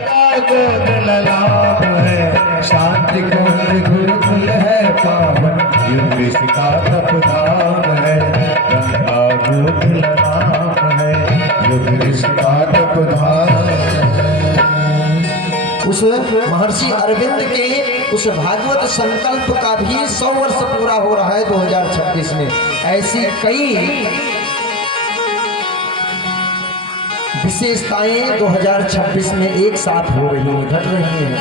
नाम है शांति कुंज गुरुकुल है पावन, युग का तप धाम है, गंगा गोकुल नाम है, युग का तप धाम है। उस महर्षि अरविंद के उस भागवत संकल्प का भी 100 वर्ष पूरा हो रहा है 2026 में। ऐसी कई विशेषताएं 2026 में एक साथ हो रही हैं, घट रही हैं,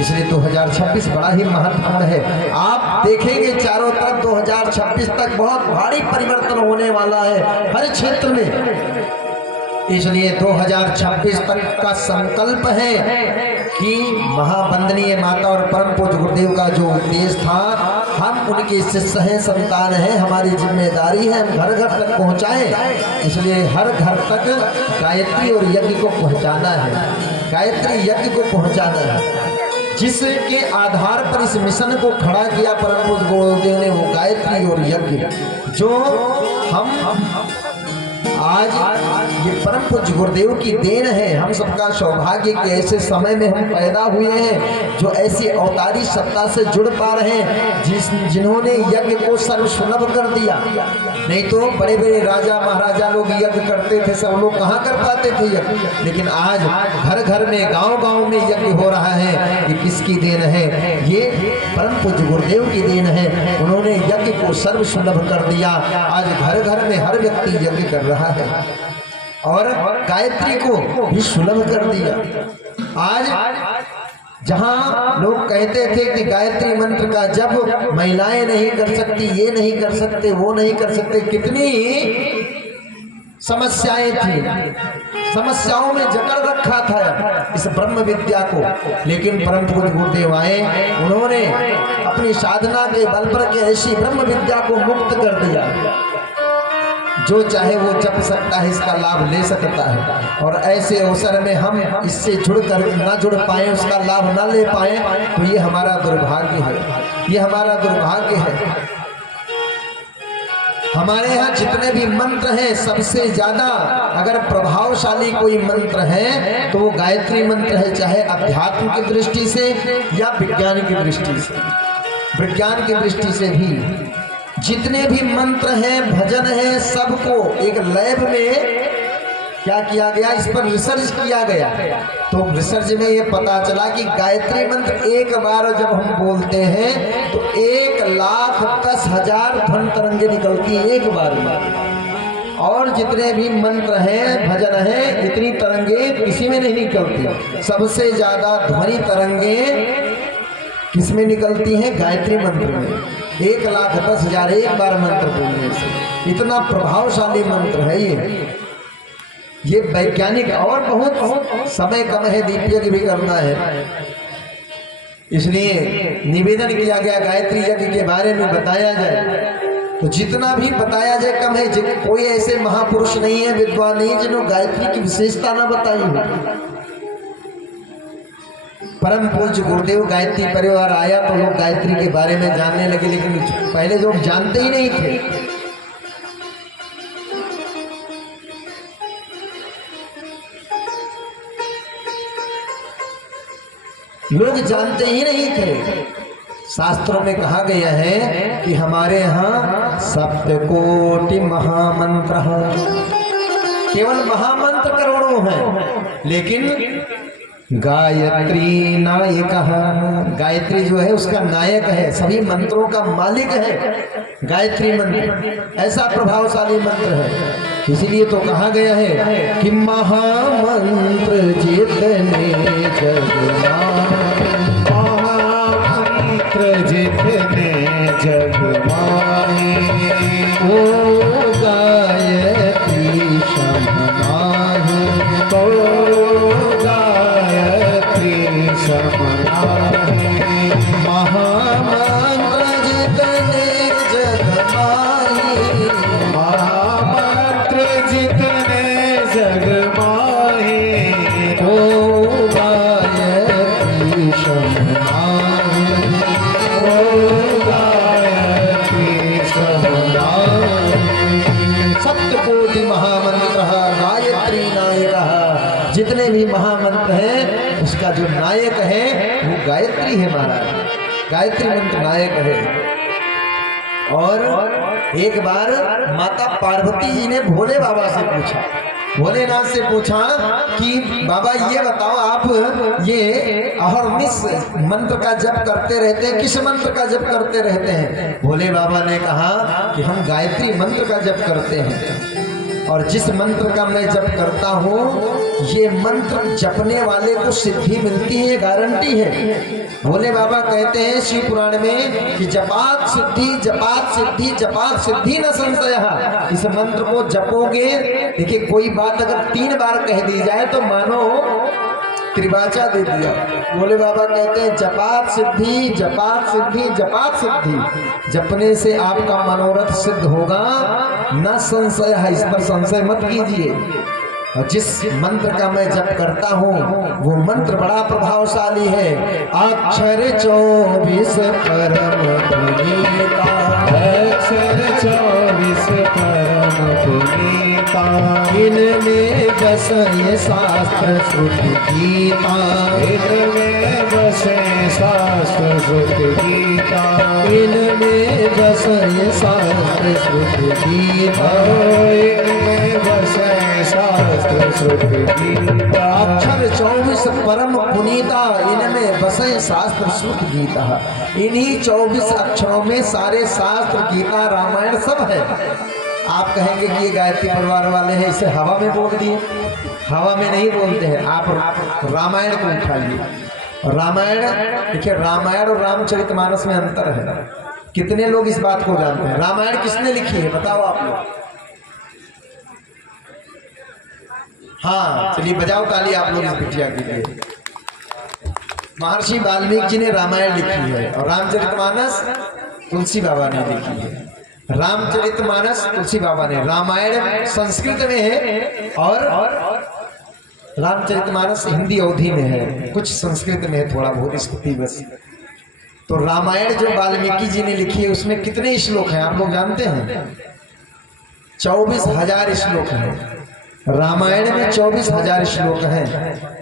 इसलिए 2026 बड़ा ही महत्वपूर्ण है। आप देखेंगे चारों तरफ 2026 तक बहुत भारी परिवर्तन होने वाला है हर क्षेत्र में। इसलिए 2026 तक का संकल्प है कि महावंदनीय माता और परम पूज्य गुरुदेव का जो उपदेश था, हम उनके शिष्य हैं, संतान हैं, हमारी जिम्मेदारी है हम घर घर तक पहुंचाएं। इसलिए हर घर तक गायत्री और यज्ञ को पहुंचाना है, गायत्री यज्ञ को पहुंचाना है। जिसके आधार पर इस मिशन को खड़ा किया परम पूज्य गुरुदेव ने, वो गायत्री और यज्ञ जो हम आज ये परम पूज्य गुरुदेव की देन है। हम सबका सौभाग्य कि ऐसे समय में हम पैदा हुए हैं जो ऐसी अवतारी सत्ता से जुड़ पा रहे हैं, जिन्होंने यज्ञ को सर्वसुलभ कर दिया। नहीं तो बड़े बड़े राजा महाराजा लोग यज्ञ करते थे, सब लोग कहाँ कर पाते थे यज्ञ। लेकिन आज घर घर में गांव गांव में यज्ञ हो रहा है। ये किसकी देन है? ये परम पूज्य गुरुदेव की देन है। उन्होंने यज्ञ को सर्वसुलभ कर दिया। आज घर घर में हर व्यक्ति यज्ञ कर रहा है और गायत्री को भी सुलभ कर दिया। आज जहां लोग कहते थे कि गायत्री मंत्र का जप महिलाएं नहीं कर सकती, ये नहीं कर सकते, वो नहीं कर सकते, कितनी समस्याएं थी, समस्याओं में जकड़ रखा था इस ब्रह्म विद्या को। लेकिन परम पूज्य गुरुदेव आए, उन्होंने अपनी साधना के बल पर के ऐसी ब्रह्म विद्या को मुक्त कर दिया। जो चाहे वो जप सकता है, इसका लाभ ले सकता है। और ऐसे अवसर में हम इससे जुड़कर ना जुड़ पाए, उसका लाभ ना ले पाए, तो ये हमारा दुर्भाग्य है, ये हमारा दुर्भाग्य है। हमारे यहाँ जितने भी मंत्र हैं, सबसे ज्यादा अगर प्रभावशाली कोई मंत्र है तो वो गायत्री मंत्र है, चाहे अध्यात्म की दृष्टि से या विज्ञान की दृष्टि से। विज्ञान की दृष्टि से भी जितने भी मंत्र हैं, भजन हैं, सबको एक लैब में क्या किया गया, इस पर रिसर्च किया गया। तो रिसर्च में ये पता चला कि गायत्री मंत्र एक बार जब हम बोलते हैं तो 1,10,000 ध्वनि तरंगे निकलती है एक बार में। और जितने भी मंत्र हैं, भजन हैं, इतनी तरंगे किसी में नहीं निकलती। सबसे ज्यादा ध्वनि तरंगे किसमें निकलती हैं? गायत्री मंत्र में। 1,10,000 एक बार मंत्र बोलने से। इतना प्रभावशाली मंत्र है ये वैज्ञानिक। और बहुत समय कम है, दीप यज्ञ भी करना है, इसलिए निवेदन किया गया गायत्री यज्ञ के बारे में बताया जाए। तो जितना भी बताया जाए कम है। कोई ऐसे महापुरुष नहीं है, विद्वान नहीं, जिन्होंने गायत्री की विशेषता ना बताई हो। परम पूज्य गुरुदेव गायत्री परिवार आया तो लोग गायत्री के बारे में जानने लगे, लेकिन पहले लोग जानते ही नहीं थे। लोग जानते ही नहीं थे। शास्त्रों में कहा गया है कि हमारे यहाँ सप्तकोटि महामंत्र हैं, केवल महामंत्र करोड़ों हैं, लेकिन गायत्री नायक, गायत्री जो है उसका नायक है, सभी मंत्रों का मालिक है गायत्री मंत्र। ऐसा प्रभावशाली मंत्र है। इसीलिए तो कहा गया है कि महामंत्र जितने जग महामंत्र जितने जग माहे, ओ गायत्री समाहि, तो महामंत्र जितने जग माहे, महामंत्र जितने जग माहे, ओ गायत्री समाहि, ओ गायत्री समाहि। सप्तकोटि महामंत्र गायत्री नायक। जितने भी महामंत्र हैं में उसका जो नायक है वो गायत्री है महाराज, गायत्री मंत्र नायक है। और एक बार माता पार्वती जी ने भोले बाबा से पूछा, भोलेनाथ से पूछा कि बाबा ये बताओ आप ये अहर्निश मंत्र का जप करते रहते हैं, किस मंत्र का जप करते रहते हैं? भोले बाबा ने कहा कि हम गायत्री मंत्र का जप करते हैं, और जिस मंत्र का मैं जप करता हूँ ये मंत्र जपने वाले को सिद्धि मिलती है, गारंटी है। भोले बाबा कहते हैं शिव पुराण में कि जपात सिद्धि जपात सिद्धि जपात सिद्धि न संशय। इस मंत्र को जपोगे, देखिए कोई बात अगर 3 बार कह दी जाए तो मानो त्रिवाचा दे दिया। भोले बाबा कहते हैं जपात सिद्धि जपात सिद्धि जपात सिद्धि, जपने से आपका मनोरथ सिद्ध होगा, न संशय है, इस पर संशय मत कीजिए। और जिस मंत्र का मैं जप करता हूँ वो मंत्र बड़ा प्रभावशाली है। अक्षर 24 परम पुनीता, अक्षर 24 परम पुनीता, इनमें बसे शास्त्र श्रुति गीता, इनमें बसे शास्त्र श्रुति गीता, इनमें बसे शास्त्र श्रुति गीता, इनमें बसे शास्त्र श्रुति गीता। अक्षर 24 परम पुनीता, इनमें बसे शास्त्र श्रुति गीता। इन्हीं 24 अक्षरों में सारे शास्त्र, गीता, रामायण सब है। आप कहेंगे कि ये गायत्री परिवार वाले हैं, इसे हवा में बोल दिए। हवा में नहीं बोलते हैं। आप रामायण को उठाइए, रामायण देखिए, रामायण और रामचरितमानस में अंतर है। कितने लोग इस बात को जानते हैं? रामायण किसने लिखी है बताओ आप लोग? हाँ चलिए बजाओ ताली आप लोग इस बिटिया के लिए। महर्षि वाल्मीकि जी ने रामायण लिखी है और रामचरितमानस तुलसी बाबा ने लिखी है। रामचरितमानस तुलसी बाबा ने, रामायण संस्कृत में है और रामचरितमानस हिंदी अवधि में है, कुछ संस्कृत में है थोड़ा बहुत स्तुति बस। तो रामायण जो वाल्मीकि जी ने लिखी है उसमें कितने श्लोक हैं आप लोग जानते हैं? 24,000 श्लोक हैं। रामायण में 24,000 श्लोक हैं।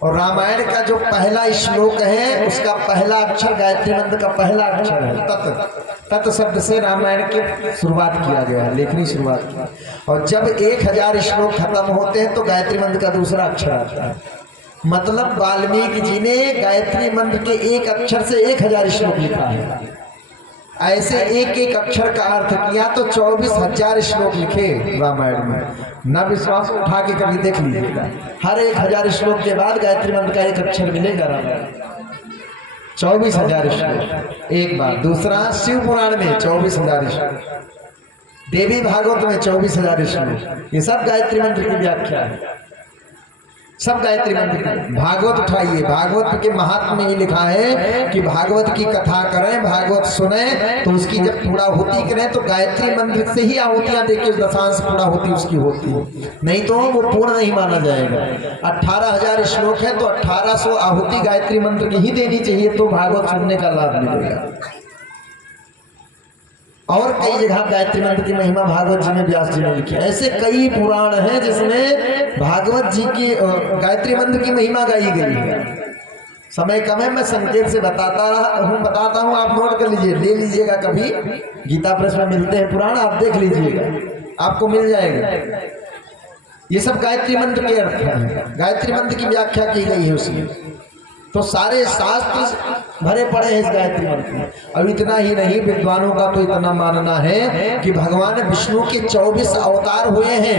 और रामायण का जो पहला श्लोक है उसका पहला अक्षर गायत्री मंत्र का पहला अक्षर है तत्। तत् शब्द से रामायण की शुरुआत किया गया है, लेखनी शुरुआत की। और जब 1000 श्लोक खत्म होते हैं तो गायत्री मंत्र का दूसरा अक्षर आता है। मतलब वाल्मीकि जी ने गायत्री मंत्र के एक अक्षर से 1000 श्लोक लिखा है। ऐसे एक एक अक्षर का अर्थ किया तो 24,000 श्लोक लिखे रामायण में। न विश्वास उठा के कभी देख लीजिएगा, हर 1000 श्लोक के बाद गायत्री मंत्र का एक अक्षर मिलेगा रामायण। 24,000 श्लोक एक बार। दूसरा शिव पुराण में 24,000 श्लोक, देवी भागवत में 24,000 श्लोक। ये सब गायत्री मंत्र की व्याख्या है, सब गायत्री मंत्र की। भागवत उठाइए, भागवत के महात्म्य में ही लिखा है कि भागवत की कथा करें, भागवत सुने तो उसकी जब पूर्णाहुति करें तो गायत्री मंत्र से ही आहुतियां देके दशांश पूर्णाहुति उसकी होती है, नहीं तो वो पूर्ण नहीं माना जाएगा। 18,000 श्लोक है तो 1800 आहुति गायत्री मंत्र की ही देनी चाहिए तो भागवत सुनने का लाभ मिलेगा। और कई जगह गायत्री मंत्र की महिमा भागवत जी में व्यास जी ने लिखी है। ऐसे कई पुराण हैं जिसमें भागवत जी की गायत्री मंत्र की महिमा गाई गई है। समय कम है, मैं संकेत से बताता हूँ, आप नोट कर लीजिए, ले लीजिएगा। कभी गीता प्रेस में मिलते हैं पुराण, आप देख लीजिएगा, आपको मिल जाएगा। ये सब गायत्री मंत्र के अर्थ हैं, गायत्री मंत्र की व्याख्या की गई है उसमें। तो सारे शास्त्र भरे पड़े हैं इस गायत्री मंत्र में। अब इतना ही नहीं, विद्वानों का तो इतना मानना है कि भगवान विष्णु के 24 अवतार हुए हैं।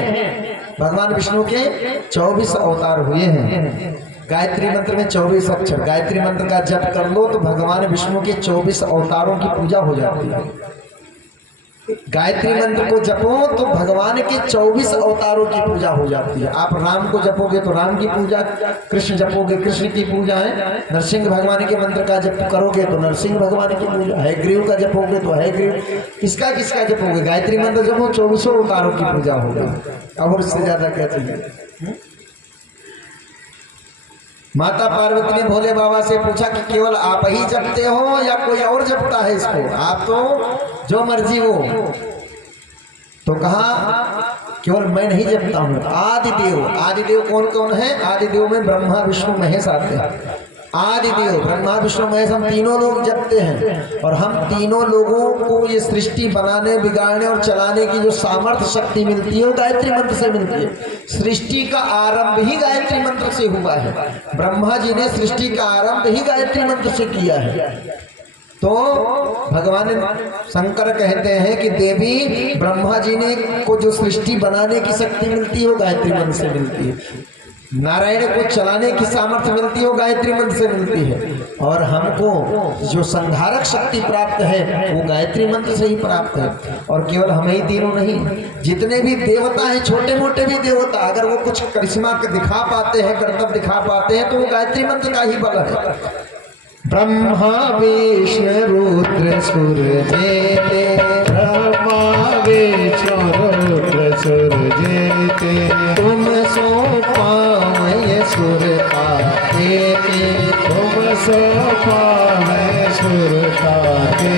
भगवान विष्णु के 24 अवतार हुए हैं। गायत्री मंत्र में 24 अक्षर, गायत्री मंत्र का जप कर लो तो भगवान विष्णु के 24 अवतारों की पूजा हो जाती है। गायत्री मंत्र को जपो तो भगवान के 24 अवतारों की पूजा हो जाती है। आप राम को जपोगे तो राम की पूजा, कृष्ण जपोगे कृष्ण की पूजा है, नरसिंह भगवान के मंत्र का जप करोगे तो नरसिंह भगवान की पूजा है, ग्रीव का जपोगे तो है ग्रीव। किसका किसका जपोगे? गायत्री मंत्र जपो, 24 अवतारों की पूजा होगी। अब इससे ज्यादा क्या चाहिए? माता पार्वती ने भोले बाबा से पूछा कि केवल आप ही जपते हो या कोई और जपता है इसको? आप तो जो मर्जी हो। तो कहा केवल मैं नहीं जपता हूँ। आदिदेव, आदिदेव कौन कौन है? आदिदेव में ब्रह्मा विष्णु महेश आते हैं। आदिदेव ब्रह्मा विष्णु महेश हम तीनों लोग जपते हैं, और हम तीनों लोगों को ये सृष्टि बनाने, बिगाड़ने और चलाने की जो सामर्थ्य शक्ति मिलती है वो गायत्री मंत्र से मिलती है। सृष्टि का आरंभ ही गायत्री मंत्र से हुआ है। ब्रह्मा जी ने सृष्टि का आरंभ ही गायत्री मंत्र से किया है। तो भगवान शंकर कहते हैं कि देवी ब्रह्मा जी ने को जो सृष्टि बनाने की शक्ति मिलती है वो गायत्री मंत्र से मिलती है। नारायण को चलाने की सामर्थ्य मिलती है वो गायत्री मंत्र से मिलती है, और हमको जो संहारक शक्ति प्राप्त है वो गायत्री मंत्र से ही प्राप्त है। और केवल हमें ही तीनों नहीं, जितने भी देवता हैं, छोटे मोटे भी देवता, अगर वो कुछ करिश्मा दिखा पाते हैं, कर्तव्य दिखा पाते हैं, तो वो गायत्री मंत्र का ही बल है। ब्रह्मा विष्णु रुद्र सूर्यजेते, ब्रह्मा विष्णु रुद्र सूर्यजेते, तुम सो पावय सुर आते, तुम सो पावै सुर ताते।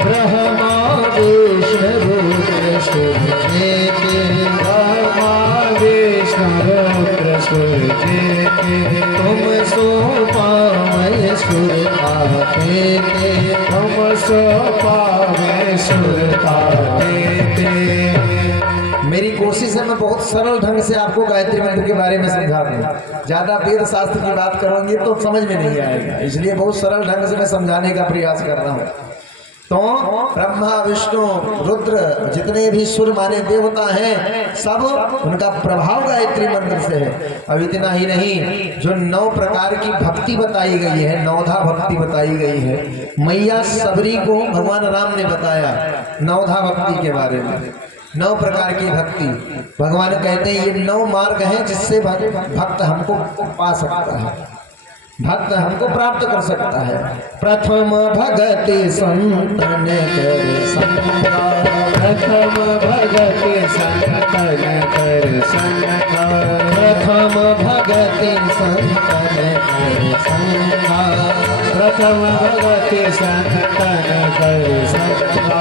ब्रह्मा विष्णु रुद्र सूर्यजेते, ब्रह्मा विष्णु रुद्र सूर्यजेते, तुम सो पावय सुर आते, तुम सो पावै सुर ताते। मेरी कोशिश है मैं बहुत सरल ढंग से आपको गायत्री मंत्र के बारे में समझा दूं। ज्यादा वेद शास्त्र की बात करूंगी तो समझ में नहीं आएगा, इसलिए बहुत सरल ढंग से मैं समझाने का प्रयास कर रहा हूँ। तो ब्रह्मा विष्णु रुद्र जितने भी सुर माने देवता हैं, सब उनका प्रभाव गायत्री मंत्र से है। अब इतना ही नहीं, जो 9 प्रकार की भक्ति बताई गई है, 9धा भक्ति बताई गई है, मैया सबरी को भगवान राम ने बताया 9धा भक्ति के बारे में। 9 प्रकार की भक्ति भगवान कहते हैं ये 9 मार्ग हैं जिससे भक्त हमको पा सकता है, भक्त हमको प्राप्त कर सकता है। प्रथम भगति संतन कर संगा, प्रथम भगति संतन कर संगा, प्रथम भगति संतन कर संगा, प्रथम भगति संतन कर संगा,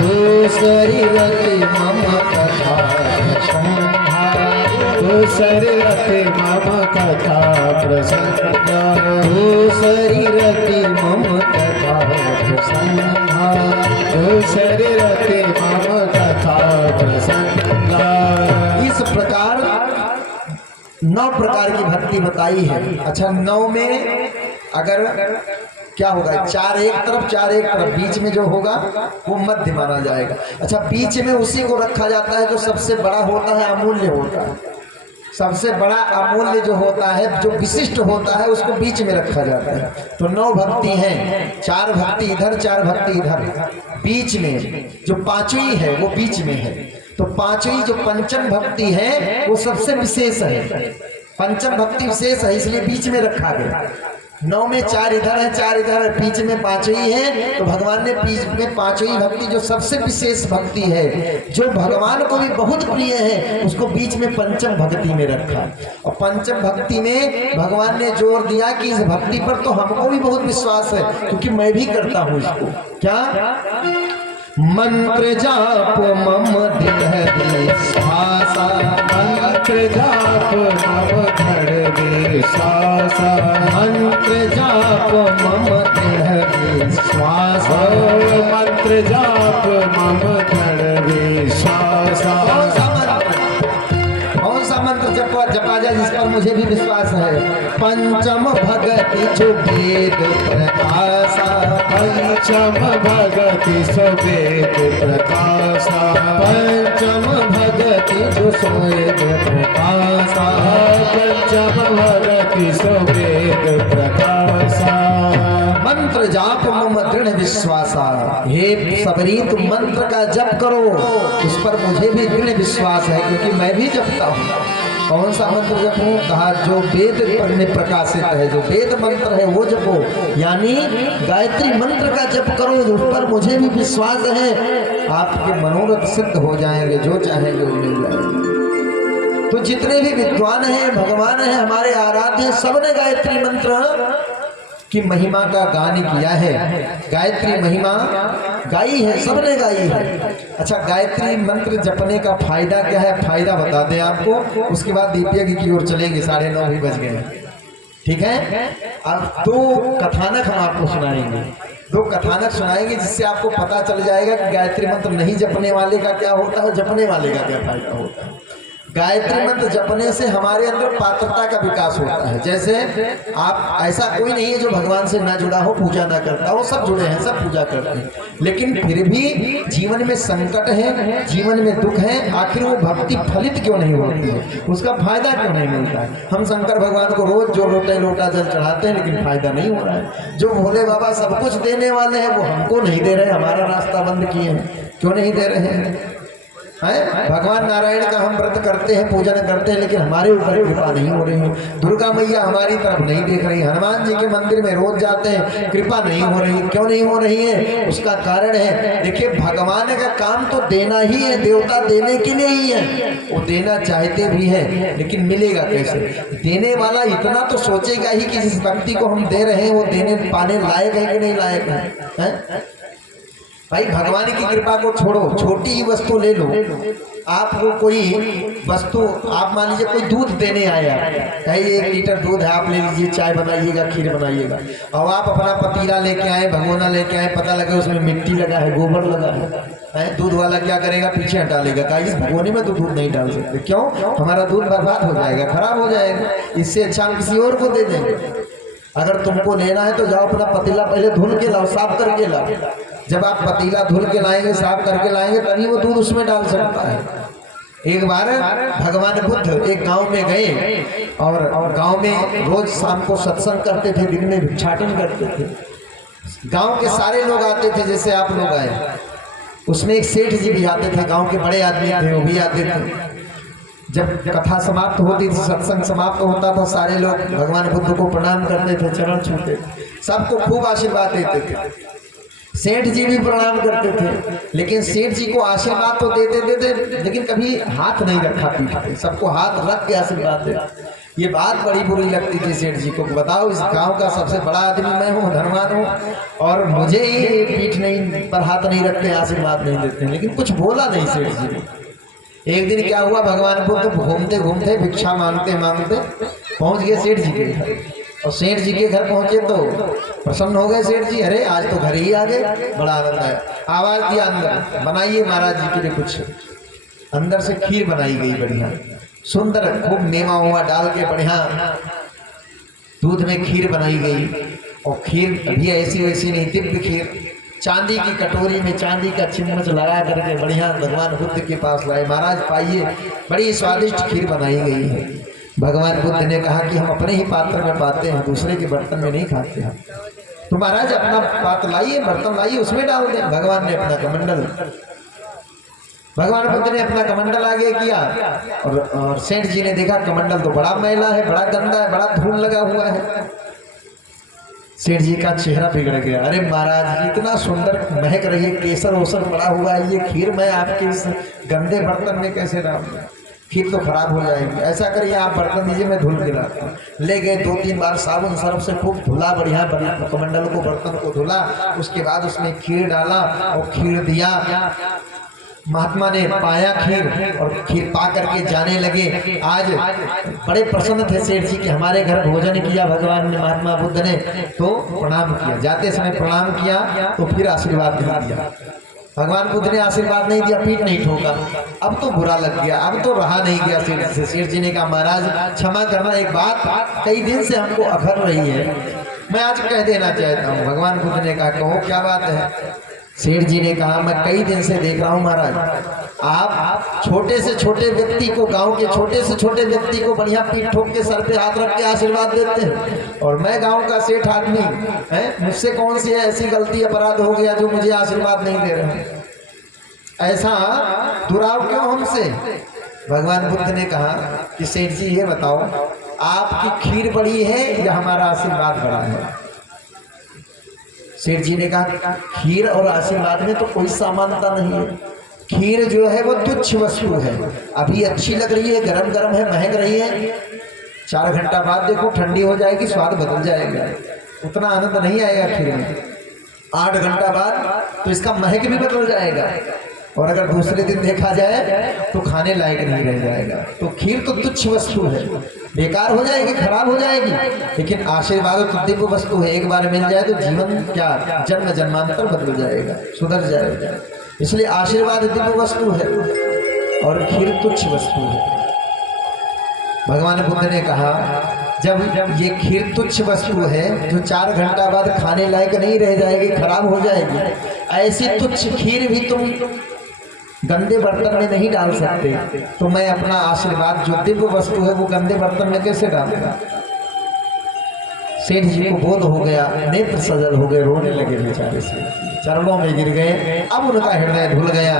दूसरी रति मम कथा प्रसंगा, दूसरी रति मम कथा प्रसंगा, दूसरी रति मम कथा प्रसंगा, दूसरी रति मम कथा प्रसंगा। इस प्रकार 9 प्रकार की भक्ति बताई है। अच्छा, 9 में अगर क्या होगा, 4 एक तरफ 4 एक तरफ, बीच में जो होगा वो मध्य माना जाएगा। अच्छा, बीच में उसी को रखा जाता है जो सबसे बड़ा होता है, अमूल्य होता है। सबसे बड़ा अमूल्य जो होता है, जो विशिष्ट होता है, उसको बीच में रखा जाता है। तो 9 भक्ति हैं, 4 भक्ति इधर 4 भक्ति इधर, बीच में जो 5वीं है वो बीच में है। तो 5वीं जो पंचम भक्ति है वो सबसे विशेष है, पंचम भक्ति विशेष है, इसलिए बीच में रखा गया। 9 में 4 इधर है 4 इधर है, बीच में 5वीं है। तो भगवान ने बीच में 5वीं भक्ति जो सबसे विशेष भक्ति है, जो भगवान को भी बहुत प्रिय है, उसको बीच में पंचम भक्ति में रखा। और पंचम भक्ति में भगवान ने जोर दिया कि इस भक्ति पर तो हमको भी बहुत विश्वास है, क्योंकि मैं भी करता हूँ इसको। क्या मंत्र जाप मम दिल श्वासा, मंत्र जाप मम धड़ विश्वासा, मंत्र जाप मम दिल श्वासा, मंत्र जाप मम धड़ विश्वासा। कौन सा मंत्र जपा जाए जिस पर मुझे भी विश्वास है? पंचम भगति जो वेद प्रकाशा, पंचम भगति सो वेद प्रकाशा, पंचम भगति जो वेद प्रकाशा, पंचम भगति सो वेद प्रकाशा। मंत्र जाप मम दृढ़ विश्वासा। हे सबरी, तुम मंत्र का जप करो, उस पर मुझे भी दृढ़ विश्वास है, क्योंकि मैं भी जपता हूँ। कौन सा मंत्र जपो? कहा जो वेद पर में प्रकाशित है, जो वेद मंत्र है वो जपो, यानी गायत्री मंत्र का जप करो, उस पर मुझे भी विश्वास है, आपके मनोरथ सिद्ध हो जाएंगे, जो चाहेंगे वो मिल जाएंगे। तो जितने भी विद्वान हैं, भगवान हैं, हमारे आराध्य, सबने गायत्री मंत्र की महिमा का गान किया है। गायत्री महिमा गाई है, सबने गाई है। अच्छा, गायत्री मंत्र जपने का फायदा क्या है, फायदा बता दें आपको, उसके बाद दीपयज्ञ की ओर चलेंगे। 9:30 भी बज गए, ठीक है। अब 2 कथानक हम आपको सुनाएंगे, 2 कथानक सुनाएंगे, जिससे आपको पता चल जाएगा कि गायत्री मंत्र नहीं जपने वाले का क्या होता है, जपने वाले का क्या फायदा होता है। गायत्री मंत्र जपने से हमारे अंदर पात्रता का विकास होता है। जैसे आप, ऐसा कोई नहीं है जो भगवान से ना जुड़ा हो, पूजा ना करता हो, सब जुड़े हैं, सब पूजा करते हैं, लेकिन फिर भी जीवन में संकट है, जीवन में दुख है, आखिर वो भक्ति फलित क्यों नहीं होती है, उसका फायदा क्यों नहीं मिलता है। हम शंकर भगवान को रोज जो लोटा जल चढ़ाते हैं, लेकिन फायदा नहीं हो रहा है। जो भोले बाबा सब कुछ देने वाले हैं, वो हमको नहीं दे रहे, हमारा रास्ता बंद किए हैं, क्यों नहीं दे रहे हैं। भगवान नारायण का हम व्रत करते हैं, पूजन करते हैं, लेकिन हमारे ऊपर कृपा नहीं हो रही है। दुर्गा मैया हमारी तरफ नहीं देख रही, हनुमान जी के मंदिर में रोज जाते हैं, कृपा नहीं हो रही। क्यों नहीं हो रही है, उसका कारण है, देखिए भगवान का काम तो देना ही है, देवता देने के लिए ही है, वो देना चाहते भी हैं, लेकिन मिलेगा कैसे। देने वाला इतना तो सोचेगा ही कि जिस व्यक्ति को हम दे रहे हैं वो देने पाने लायक है कि नहीं लायक है। भाई भगवान की कृपा को छोड़ो, छोटी ही वस्तु ले लो। आपको कोई वस्तु, आप मान लीजिए कोई दूध देने आया, कहीं 1 लीटर दूध है, आप ले लीजिए, चाय बनाइएगा, खीर बनाइएगा, और आप अपना पतीला लेके आए, भगोना लेके आए, पता लगे उसमें मिट्टी लगा है, गोबर लगा है, दूध वाला क्या करेगा, पीछे हटा लेगा, कहा इस भगोने में तो दूध नहीं डाल सकते। क्यों, हमारा दूध बर्बाद हो जाएगा, खराब हो जाएगा, इससे अच्छा हम किसी और को दे देंगे। अगर तुमको लेना है तो जाओ अपना पतीला पहले धुल के लाओ, साफ करके लाओ। जब आप पतीला धुल के लाएंगे, साफ करके लाएंगे, तभी वो दूध उसमें डाल सकता है। एक बार भगवान बुद्ध एक गांव में गए, और गांव में रोज शाम को सत्संग करते थे, दिन में भिक्षाटन करते थे। गांव के सारे लोग आते थे, जैसे आप लोग आए। उसमें एक सेठ जी भी आते थे, गांव के बड़े आदमी थे, वो भी आते थे। जब कथा समाप्त होती थी, सत्संग समाप्त होता था, सारे लोग भगवान बुद्ध को प्रणाम करते थे, चरण छूते थे, सबको खूब आशीर्वाद देते थे। सेठ जी भी प्रणाम करते थे, लेकिन सेठ जी को आशीर्वाद तो देते थे, लेकिन कभी हाथ नहीं रखा पीठ पे, सबको हाथ रख के आशीर्वाद देते। ये बात बड़ी बुरी लगती थी सेठ जी को, बताओ इस गांव का सबसे बड़ा आदमी मैं हूँ, धनवान हूँ, और मुझे ही पीठ नहीं पर हाथ नहीं रखते, आशीर्वाद नहीं देते, लेकिन कुछ बोला नहीं सेठ जी ने। एक दिन क्या हुआ, भगवान बुद्ध घूमते घूमते भिक्षा मांगते मांगते पहुंच गए सेठ जी के घर, और सेठ जी के घर पहुंचे तो प्रसन्न हो गए सेठ जी, अरे आज तो घर ही आ गए, बड़ा आनंद आया। आवाज दिया अंदर, बनाइए महाराज जी के लिए कुछ। अंदर से खीर बनाई गई, बढ़िया सुंदर, खूब मेवा हुआ डाल के बढ़िया दूध में खीर बनाई गई। और खीर भी ऐसी वैसी नहीं, दिव्य खीर, चांदी की कटोरी में चांदी का चम्मच लगा करके बढ़िया भगवान बुद्ध के पास लाए, महाराज पाइए, बड़ी स्वादिष्ट खीर बनाई गई है। भगवान बुद्ध ने कहा कि हम अपने ही पात्र में पाते हैं, दूसरे के बर्तन में नहीं खाते हैं, तो महाराज अपना पात्र लाइए, बर्तन लाइए, उसमें डाल दें। भगवान ने अपना कमंडल, भगवान बुद्ध ने अपना कमंडल आगे किया, और सेठ जी ने देखा कमंडल तो बड़ा मैला है, बड़ा गंदा है, बड़ा धूल लगा हुआ है। सेठ जी का चेहरा बिगड़ गया, अरे महाराज इतना सुंदर महक रही है, केसर ओसर पड़ा हुआ है, ये खीर मैं आपके इस गंदे बर्तन में कैसे डाल दूं, खीर तो खराब हो जाएगी। ऐसा करिए आप बर्तन दीजिए, मैं धुल के लाता हूँ। ले गए, 2-3 बार साबुन सर्फ से खूब धुला, बढ़िया कमंडल को, बर्तन को धुला, उसके बाद उसमें खीर डाला और खीर दिया। महात्मा ने पाया खीर, और खीर पा करके जाने लगे। आज बड़े प्रसन्न थे सेठ जी कि हमारे घर भोजन किया भगवान ने, महात्मा बुद्ध ने, तो प्रणाम किया। जाते समय प्रणाम किया तो फिर आशीर्वाद नहीं दिया। भगवान बुद्ध ने आशीर्वाद नहीं दिया, पीठ नहीं ठोका। अब तो बुरा लग गया, अब तो रहा नहीं गया सेठ से। सेठ जी ने कहा महाराज क्षमा करना, एक बात कई दिन से हमको अखर रही है, मैं आज कह देना चाहता हूँ। भगवान बुद्ध ने कहा कहो क्या बात है। सेठ जी ने कहा मैं कई दिन से देख रहा हूँ महाराज, आप छोटे से छोटे व्यक्ति को, गांव के छोटे से छोटे व्यक्ति को बढ़िया पीठ ठोक के सर पे हाथ रख के आशीर्वाद देते हैं, और मैं गांव का सेठ आदमी है, मुझसे कौन सी ऐसी गलती अपराध हो गया जो मुझे आशीर्वाद नहीं दे रहे, ऐसा दुराव क्यों हमसे। भगवान बुद्ध ने कहा कि सेठ जी ये बताओ, आपकी खीर बड़ी है या हमारा आशीर्वाद बड़ा है। सेठ जी ने कहा खीर और आशीर्वाद में तो कोई समानता नहीं है, खीर जो है वो तुच्छ वस्तु है, अभी अच्छी लग रही है, गरम गरम है, महक रही है, 4 घंटा बाद देखो ठंडी हो जाएगी, स्वाद बदल जाएगा। उतना आनंद नहीं आएगा खीर में। 8 घंटा बाद तो इसका महक भी बदल जाएगा, और अगर दूसरे दिन देखा जाए तो खाने लायक नहीं रह जाएगा। तो खीर तो तुच्छ वस्तु है, बेकार हो जाएगी, खराब हो जाएगी, लेकिन आशीर्वाद तो दिव्य वस्तु है। एक बार मिल जाए तो जीवन क्या जन्म जन्मांतर बदल जाएगा, सुधर जाएगा। इसलिए आशीर्वाद दिव्य वस्तु है और खीर तुच्छ वस्तु है। भगवान बुद्ध ने कहा जब ये खीर तुच्छ वस्तु है जो 4 घंटा बाद खाने लायक नहीं रह जाएगी, खराब हो जाएगी, ऐसी तुच्छ खीर भी तुम गंदे बर्तन में नहीं डाल सकते, तो मैं अपना आशीर्वाद जो दिव्य वस्तु है वो गंदे बर्तन में कैसे डालूंगा। सेठ जी को बोध हो गया, नेत्र सजल हो गए, रोने लगे बेचारे से, चरणों में गिर गए। अब उनका हृदय धुल गया,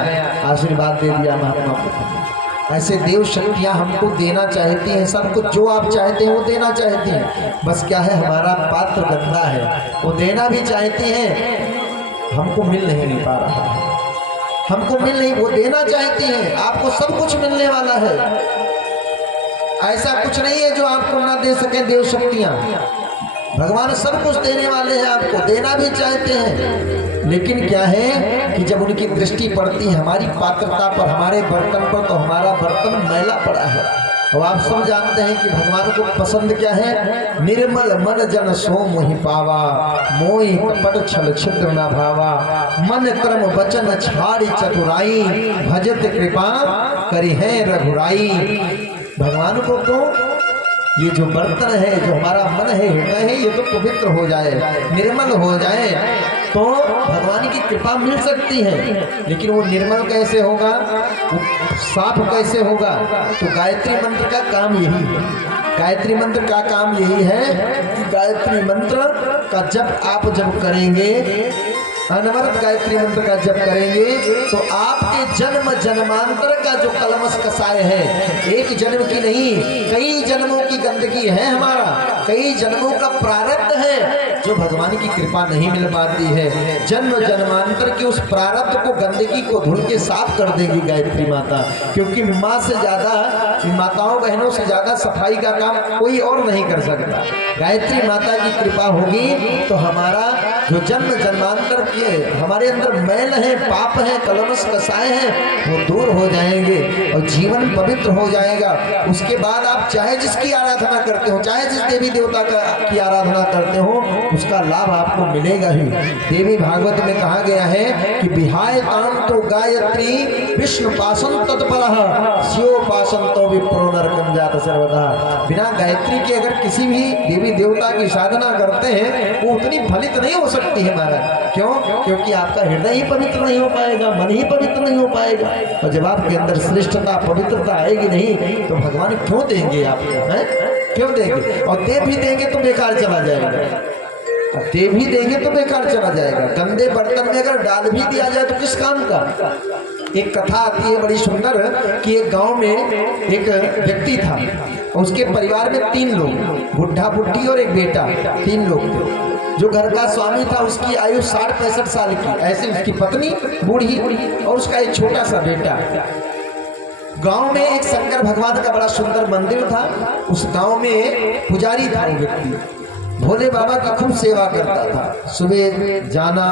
आशीर्वाद दे दिया महात्मा को। ऐसे देव शक्तियां हमको देना चाहती हैं, सब कुछ जो आप चाहते हैं वो देना चाहती हैं, बस क्या है हमारा पात्र गंदा है। वो देना भी चाहती हैं, हमको मिल नहीं पा रहा है, हमको मिल नहीं, वो देना चाहती हैं, आपको सब कुछ मिलने वाला है। ऐसा कुछ नहीं है जो आपको ना दे सके देव शक्तियां। भगवान सब कुछ देने वाले हैं, आपको देना भी चाहते हैं, लेकिन क्या है कि जब उनकी दृष्टि पड़ती है हमारी पात्रता पर, हमारे बर्तन पर, तो हमारा बर्तन मैला पड़ा है। और आप सब जानते हैं कि भगवान को पसंद क्या है, निर्मल मन जन सो मोहि पावा, मोहि कपट छल छिद्र न भावा, मन क्रम वचन छाड़ी चतुराई, भजत कृपा करी है रघुराई। भगवान को तो ये जो बर्तन है, जो हमारा मन है, हृदय है, ये तो पवित्र हो जाए, निर्मल हो जाए तो भगवान की कृपा मिल सकती है। लेकिन वो निर्मल कैसे होगा, वो साफ कैसे होगा, तो गायत्री मंत्र का काम यही है। गायत्री मंत्र का काम यही है कि गायत्री मंत्र का जप आप जब करेंगे, अनवरत गायत्री मंत्र का जप करेंगे, तो आपके जन्म जन्मांतर का जो कलमश कसाय है, एक जन्म की नहीं कई जन्मों की गंदगी है हमारा, कई जन्मों का प्रारब्ध है जो भगवान की कृपा नहीं मिल पाती है। जन्म जन्मांतर के उस प्रारब्ध को, गंदगी को धुल के साफ कर देगी गायत्री माता, क्योंकि माँ से ज्यादा, माताओं बहनों से ज्यादा सफाई का काम कोई और नहीं कर सकता। गायत्री माता की कृपा होगी तो हमारा जो जन्म जन्मांतर के हमारे अंदर मैल है, पाप है, कलमश कसाय है, वो दूर हो जाएंगे और जीवन पवित्र हो जाएगा। उसके बाद आप चाहे जिसकी आराधना करते हो, चाहे जिस देवी देवता की आराधना करते हो, उसका लाभ आपको मिलेगा ही। देवी भागवत में कहा गया है कि विहाय ताम तो गायत्री विष्णु पासन तत्परः शिवोपासन तो विप्रो नरकं जात सर्वदा। बिना गायत्री के अगर किसी भी देवी देवता की साधना करते हैं वो उतनी फलित नहीं हो सकती है महाराज। क्यों? क्योंकि आपका हृदय ही पवित्र नहीं हो पाएगा, मन ही पवित्र नहीं हो पाएगा। और जब आपके अंदर श्रेष्ठता, पवित्रता आएगी नहीं तो भगवान क्यों देंगे आपको, हैं? क्यों देंगे? और दे भी देंगे तो बेकार चला जाएगा, दे भी देंगे तो बेकार चला जाएगा। गंदे बर्तन में अगर डाल भी दिया जाए तो किस काम का। एक कथा आती है बड़ी सुंदर कि एक गांव में एक व्यक्ति था, उसके परिवार में 3 लोग, बुढ़ा बुढ़ी और एक बेटा, 3 लोग थे। जो घर का स्वामी था उसकी आयु 60-65 साल की, ऐसे उसकी पत्नी बूढ़ी और उसका एक छोटा सा बेटा। गांव में एक शंकर भगवान का बड़ा सुंदर मंदिर था। उस गांव में पुजारी था, वो व्यक्ति भोले बाबा की खूब सेवा करता था। सुबह जाना,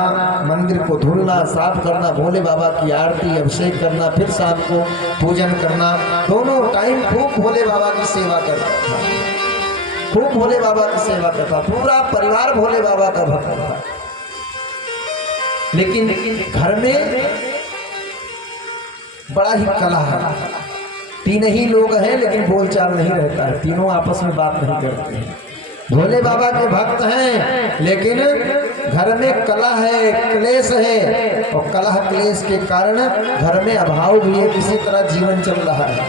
मंदिर को धुलना, साफ करना, भोले बाबा की आरती अभिषेक करना, फिर शाम को पूजन करना, दोनों टाइम खूब भोले बाबा की सेवा करता था, खूब भोले बाबा की सेवा करता। पूरा परिवार भोले बाबा का भक्त था। लेकिन घर में बड़ा ही कलह है। 3 ही लोग हैं लेकिन बोलचाल नहीं रहता है, तीनों आपस में बात नहीं करते हैं। भोले बाबा के भक्त हैं लेकिन घर में कलह है, क्लेश है, और कलह क्लेश के कारण घर में अभाव भी है। किसी तरह जीवन चल रहा है,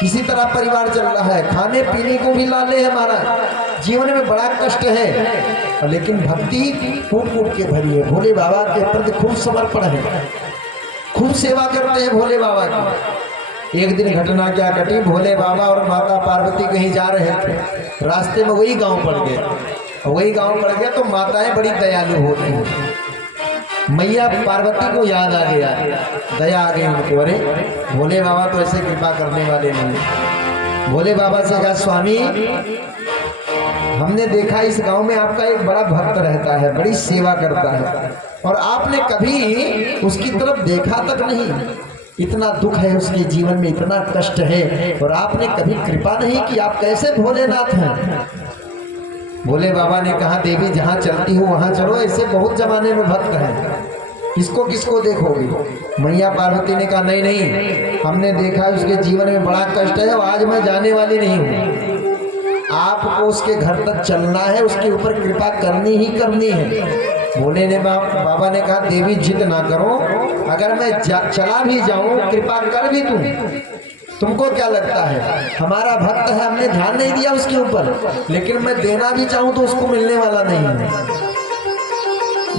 किसी तरह परिवार चल रहा है, खाने पीने को भी लाले है, हमारा जीवन में बड़ा कष्ट है। लेकिन भक्ति कूट कूट के भरी है, भोले बाबा के प्रति खूब समर्पण है, खूब सेवा करते हैं भोले बाबा की। एक दिन घटना क्या घटी, भोले बाबा और माता पार्वती कहीं जा रहे थे, रास्ते में वही गांव पड़ गए। वही गांव पड़ गया तो माताएं बड़ी दयालु होती हैं। मैया पार्वती को याद आ गया, दया आ गई उनको, अरे भोले बाबा तो ऐसे कृपा करने वाले नहीं। भोले बाबा से कहा, स्वामी हमने देखा इस गांव में आपका एक बड़ा भक्त रहता है, बड़ी सेवा करता है, और आपने कभी उसकी तरफ देखा तक नहीं। इतना दुख है उसके जीवन में, इतना कष्ट है, और आपने कभी कृपा नहीं की। आप कैसे भोलेनाथ हैं? भोले बाबा ने कहा, देवी जहाँ चलती हो वहाँ चलो, ऐसे बहुत जमाने में भक्त हैं, किसको किसको देखोगे? मैया पार्वती ने कहा, नहीं नहीं, हमने देखा उसके जीवन में बड़ा कष्ट है, और आज मैं जाने वाली नहीं हूँ। आपको उसके घर तक चलना है, उसके ऊपर कृपा करनी ही करनी है। भोले ने बाबा ने कहा, देवी जिद ना करो, अगर मैं चला भी जाऊं, कृपा कर भी दूं, तुमको क्या लगता है? हमारा भक्त है, हमने ध्यान नहीं दिया उसके ऊपर, लेकिन मैं देना भी चाहूं तो उसको मिलने वाला नहीं है।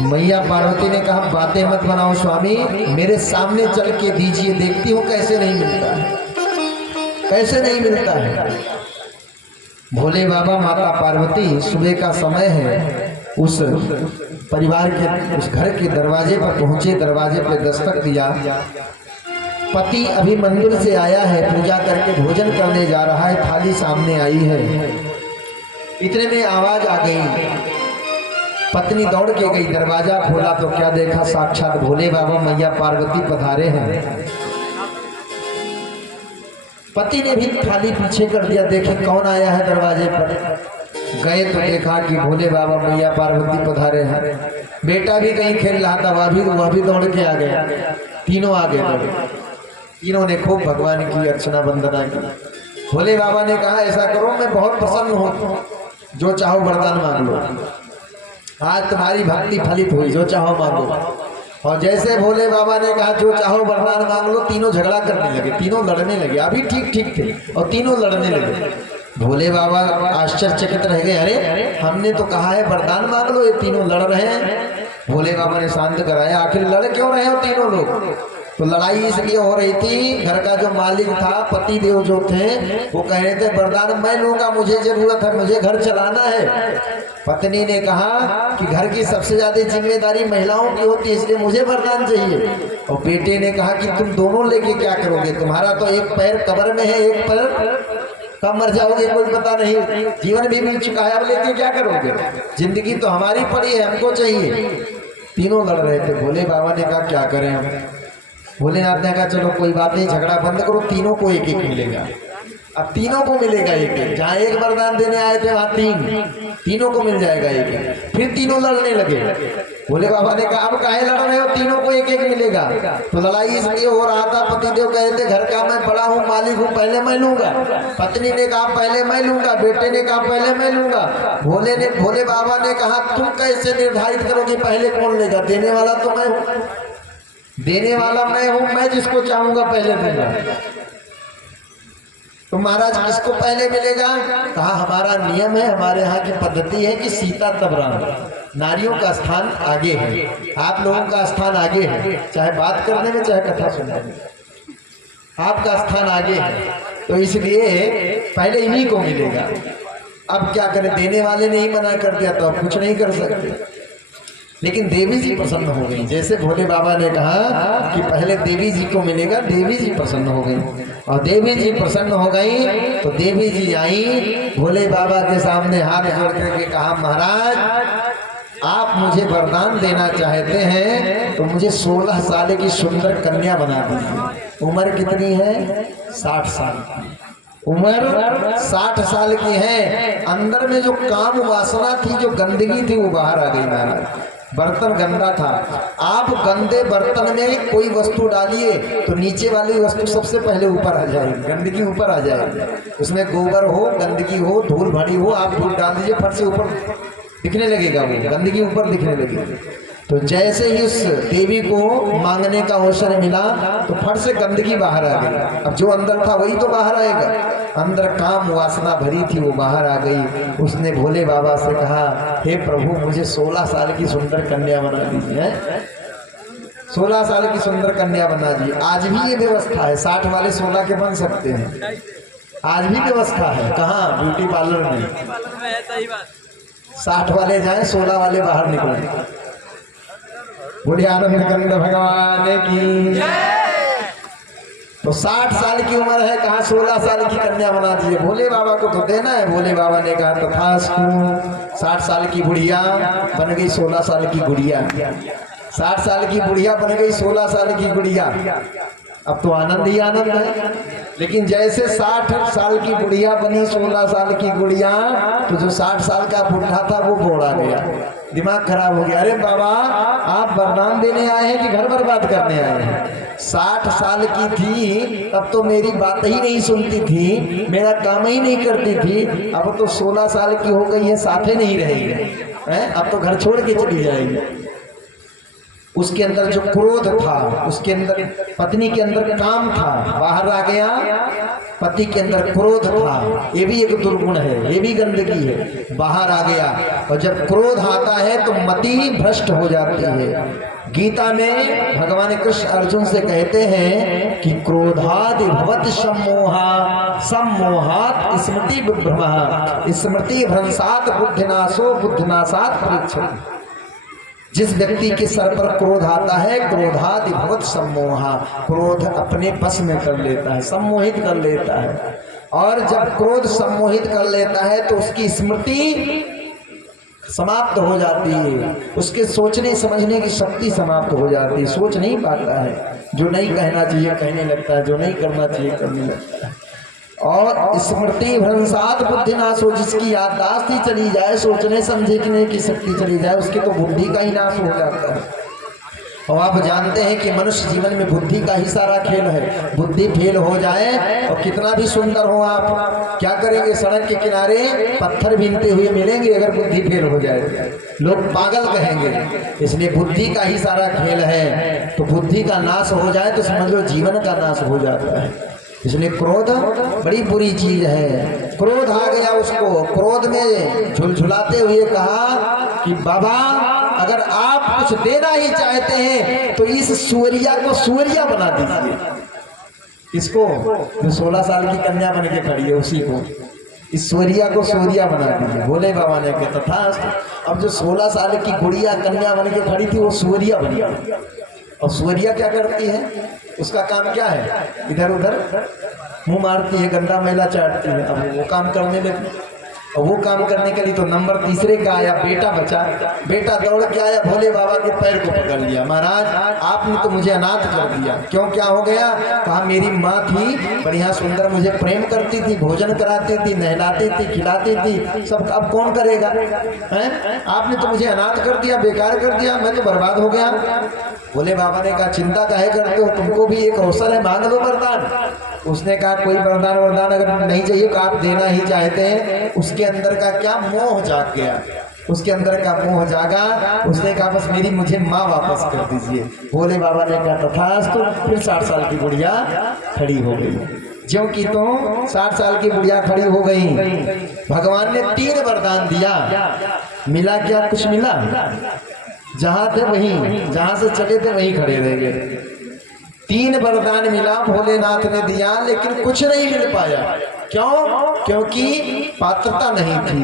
मैया पार्वती ने कहा, बातें मत बनाओ स्वामी, मेरे सामने चल के दीजिए, देखती हूँ कैसे नहीं मिलता है, कैसे नहीं मिलता है। भोले बाबा माता पार्वती, सुबह का समय है, उस परिवार के उस घर के दरवाजे पर पहुंचे, दरवाजे पर दस्तक दिया। पति अभी मंदिर से आया है, पूजा करके भोजन करने जा रहा है, थाली सामने आई है। इतने में आवाज आ गई, पत्नी दौड़ के गई, दरवाजा खोला तो क्या देखा, साक्षात भोले बाबा मैया पार्वती पधारे हैं। पति ने भी थाली पीछे कर दिया, देखे कौन आया है दरवाजे पर। गए तो देखा कि भोले बाबा मैया पार्वती पधारे हैं। बेटा भी कहीं खेल रहा था, वह भी दौड़ के आ गया, तीनों आ गए। तीनों ने खूब भगवान की अर्चना वंदना की। भोले बाबा ने कहा, ऐसा करो, मैं बहुत प्रसन्न हूँ, जो चाहो वरदान मांग लो, आज तुम्हारी भक्ति फलित हुई, जो चाहो मांगो। और जैसे भोले बाबा ने कहा जो चाहो वरदान मांग लो, तीनों झगड़ा करने लगे, तीनों लड़ने लगे। अभी ठीक ठीक थे और तीनों लड़ने लगे। भोले बाबा आश्चर्यचकित रह गए, अरे हमने तो कहा है वरदान मांग लो, ये तीनों लड़ रहे हैं। भोले बाबा ने शांत कराया, आखिर लड़ क्यों रहे हो तीनों लोग? तो लड़ाई इसलिए हो रही थी, घर का जो मालिक था, पति देव जो थे, वो कह रहे थे वरदान मैं लूंगा, मुझे जरूरत है, मुझे घर चलाना है। पत्नी ने कहा कि घर की सबसे ज्यादा जिम्मेदारी महिलाओं की होती है, इसलिए मुझे वरदान चाहिए। और बेटे ने कहा कि तुम दोनों लेके क्या करोगे, तुम्हारा तो एक पैर कब्र में है, एक पैर कब मर जाओगे कोई पता नहीं, जीवन भी मिल चुका है, अब लेके क्या करोगे, जिंदगी तो हमारी पड़ी है, हमको चाहिए। तीनों लड़ रहे थे। भोले बाबा ने कहा क्या करें हम? भोलेनाथ ने कहा चलो कोई बात नहीं, झगड़ा बंद करो, तीनों को एक एक मिलेगा। अब तीनों को मिलेगा एक एक, जहाँ एक वरदान देने आए थे वहाँ तीनों को मिल जाएगा एक एक। फिर तीनों लड़ने लगे। भोले बाबा ने कहा अब काहे लड़ रहे हो, तीनों को एक एक मिलेगा। तो लड़ाई इसलिए हो रहा था, पतिदेव कह रहे थे घर का मैं बड़ा हूँ, मालिक हूँ, पहले मैं लूंगा। पत्नी ने कहा पहले मैं लूंगा, बेटे ने कहा पहले मैं लूंगा। भोले बाबा ने कहा तुम कैसे निर्धारित करोगे पहले कौन लेगा, देने वाला तो मैं हूँ, देने वाला मैं हूँ, मैं जिसको चाहूंगा पहले दूंगा। तो महाराज किसको पहले मिलेगा? कहा हमारा नियम है, हमारे यहाँ की पद्धति है कि सीता तब राम, नारियों का स्थान आगे है, आप लोगों का स्थान आगे है, चाहे बात करने में चाहे कथा सुनने में, आपका स्थान आगे है। तो इसलिए पहले इन्हीं को मिलेगा। अब क्या करें, देने वाले ने ही मना कर दिया तो अब कुछ नहीं कर सकते। लेकिन देवी जी प्रसन्न हो गई, जैसे भोले बाबा ने कहा कि पहले देवी जी को मिलेगा, देवी जी प्रसन्न हो गई। और देवी जी प्रसन्न हो गई तो देवी जी आई, भोले बाबा के सामने हाथ जोड़ करके कहा महाराज आप मुझे वरदान देना चाहते हैं तो मुझे 16 साल की सुंदर कन्या बना दीजिए। उम्र कितनी है? 60 साल की उम्र, 60 साल की है। अंदर में जो काम वासना थी, जो गंदगी थी, वो बाहर आ गई महाराज। बर्तन गंदा था, आप गंदे बर्तन में कोई वस्तु डालिए तो नीचे वाली वस्तु सबसे पहले ऊपर आ जाएगी, गंदगी ऊपर आ जाएगी। उसमें गोबर हो, गंदगी हो, धूल भरी हो, आप धूल डाल दीजिए, फट से ऊपर दिखने लगेगा, वो गंदगी ऊपर दिखने लगेगी। तो जैसे ही उस देवी को मांगने का अवसर मिला तो फट से गंदगी बाहर आ गई। अब जो अंदर था वही तो बाहर आएगा, अंदर काम वासना भरी थी वो बाहर आ गई। उसने भोले बाबा से कहा हे प्रभु मुझे 16 साल की सुंदर कन्या बना दीजिए। 16 साल की सुंदर कन्या बना दीजिए। आज भी ये व्यवस्था है, 60 वाले 16 के बन सकते हैं, आज भी व्यवस्था है। कहाँ? ब्यूटी पार्लर में 60 वाले जाए, 16 वाले बाहर निकले। बोलिए आनंद कंद भगवान की। तो 60 साल की उम्र है, कहाँ 16 साल की कन्या बना दिए। भोले बाबा को तो देना है। भोले बाबा ने कहा तथास्तु। 60 साल की बुढ़िया बन गई 16 साल की गुड़िया। 60 साल की बुढ़िया बन गई 16 साल की गुड़िया। अब तो आनंद ही आनंद है। लेकिन जैसे 60 साल की बुढ़िया बनी 16 साल की गुड़िया, तो जो 60 साल का बुढ़ा था वो बोड़ा गया, दिमाग खराब हो गया। अरे बाबा, आप वरदान देने आए हैं कि घर बर्बाद करने आए हैं? 60 साल की थी तब तो मेरी बात ही नहीं सुनती थी, मेरा काम ही नहीं करती थी। अब तो 16 साल की हो गई है, साथे नहीं रहेगी, अब तो घर छोड़ के चली जाएगी। उसके अंदर जो क्रोध था, उसके अंदर पत्नी के अंदर काम था, बाहर आ गया। पति के अंदर क्रोध था, ये भी एक दुर्गुण है, ये भी गंदगी है, बाहर आ गया। और जब क्रोध आता है तो मति भ्रष्ट हो जाती है। गीता में भगवान कृष्ण अर्जुन से कहते हैं कि क्रोधादि भवति सम्मोहा, सम्मोहात् स्मृति विभ्रमः, स्मृति भ्रंशात् बुद्धिनाशो, बुद्धिनाशात् परीक्षति। जिस व्यक्ति के सर पर क्रोध आता है, क्रोधादि भवत सम्मोहा, क्रोध अपने बस में कर लेता है, सम्मोहित कर लेता है। और जब क्रोध सम्मोहित कर लेता है तो उसकी स्मृति समाप्त हो जाती है, उसके सोचने समझने की शक्ति समाप्त हो जाती है, सोच नहीं पाता है। जो नहीं कहना चाहिए कहने लगता है, जो नहीं करना चाहिए करने लगता है। और स्मृति भ्रंशात् बुद्धिनाशो, जिसकी याददाश्त ही चली जाए, सोचने समझने की शक्ति चली जाए, उसके तो बुद्धि का ही नाश हो जाता है। और आप जानते हैं कि मनुष्य जीवन में बुद्धि का ही सारा खेल है। बुद्धि फेल हो जाए और कितना भी सुंदर हो, आप क्या करेंगे? सड़क के किनारे पत्थर बीनते हुए मिलेंगे अगर बुद्धि फेल हो जाए, लोग पागल कहेंगे। इसलिए बुद्धि का ही सारा खेल है। तो बुद्धि का नाश हो जाए तो समझ लो जीवन का नाश हो जाता है। इसलिए क्रोध बड़ी बुरी चीज है। क्रोध आ गया उसको, क्रोध में झुलझुलाते हुए कहा कि बाबा, अगर आप कुछ देना ही चाहते हैं तो इस सुअरिया को सुअरिया बना दीजिए। इसको जो 16 साल की कन्या बन के खड़ी है, उसी को, इस सुअरिया को सुअरिया बना दीजिए। भोले बाबा ने कहा तथास्तु। अब जो 16 साल की गुड़िया कन्या बन के खड़ी थी वो सुअरिया बन गई। और सुअरिया क्या करती है? उसका काम क्या है? इधर उधर मुंह मारती है, गंदा मैला चाटती है। अब वो काम करने लगी, और वो काम करने के लिए तो नंबर तीसरे का आया, बेटा बचा। बेटा दौड़ के आया, भोले बाबा के पैर को पकड़ लिया। महाराज, आपने तो मुझे अनाथ कर दिया। क्यों, क्या हो गया? कहा मेरी माँ थी, बढ़िया सुंदर, मुझे प्रेम करती थी, भोजन कराती थी, नहलाती थी, खिलाती थी, सब। अब कौन करेगा? हैं? आपने तो मुझे अनाथ कर दिया, बेकार कर दिया, मैं तो बर्बाद हो गया। भोले बाबा ने कहा चिंता काहे करते हो, तुमको भी एक अवसर है, मांग लो वरदान। उसने कहा कोई वरदान अगर नहीं चाहिए तो आप देना ही चाहते हैं। उसके अंदर का क्या मोह जाग गया, उसके अंदर का मोह जागा। उसने कहा बस मुझे माँ वापस कर दीजिए। भोले बाबा ने कहा तथास्तु। फिर 60 साल की बुढ़िया खड़ी हो गई। ज्यों की तो 60 साल की बुढ़िया खड़ी हो गई। भगवान ने 3 वरदान दिया। मिला क्या? कुछ मिला? जहां थे वहीं, जहां से चले थे वहीं खड़े रह गए। 3 वरदान मिला भोलेनाथ ने दिया, लेकिन कुछ नहीं मिल पाया। क्यों? क्योंकि पात्रता नहीं थी,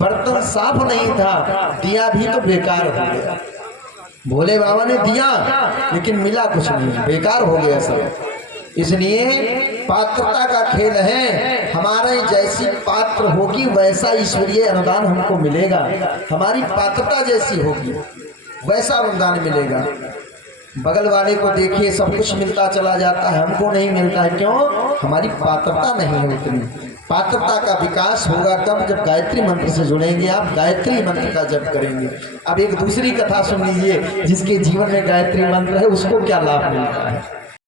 बर्तन साफ नहीं था, दिया भी तो बेकार हो गया। भोले बाबा ने दिया लेकिन मिला कुछ नहीं, बेकार हो गया सब। इसलिए पात्रता का खेल है। हमारे जैसी पात्र होगी वैसा ईश्वरीय अनुदान हमको मिलेगा। हमारी पात्रता जैसी होगी वैसा अनुदान मिलेगा। बगल वाले को देखिए, सब कुछ मिलता चला जाता है, हमको नहीं मिलता है। क्यों? हमारी पात्रता नहीं है उतनी। पात्रता का विकास होगा कब? जब गायत्री मंत्र से जुड़ेंगे, आप गायत्री मंत्र का जप करेंगे। अब एक दूसरी कथा सुन लीजिए, जिसके जीवन में गायत्री मंत्र है उसको क्या लाभ मिलता है।